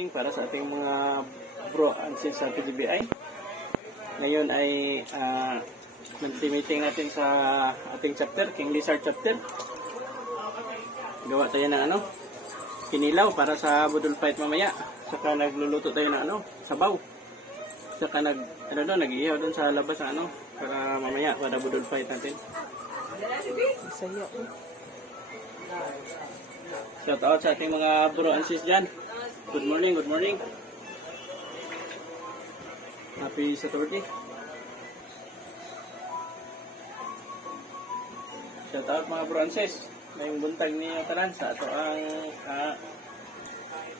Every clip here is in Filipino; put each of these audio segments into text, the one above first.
morning para sa ating mga bro and sis sa PGBI. Ngayon ay monthly meeting natin sa ating chapter, King Lizard chapter. Gawa tayo ng kinilaw para sa budol fight mamaya. Saka nagluluto tayo ng sabaw. Saka nag-ihaw doon sa labas para mamaya para budol fight natin. Saya. Shout out sa ating mga bro and sis dyan. Good morning, good morning. Happy Saturday. Shout out mga bro and sis. Ngayong buntag niyo tanan sa ato ang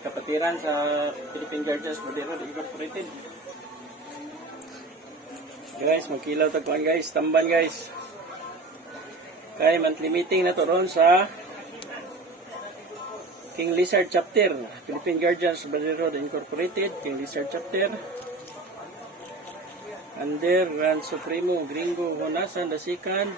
kapatiran sa Philippine Guardians Bodero Incorporated. Guys, magkilaw tagpuan guys, tamban guys. Kay monthly meeting na to ron sa King Lizard chapter, Philippine Guardians Bodero Incorporated, King Lizard chapter. Under Grand Supremo Gringo Honasan II.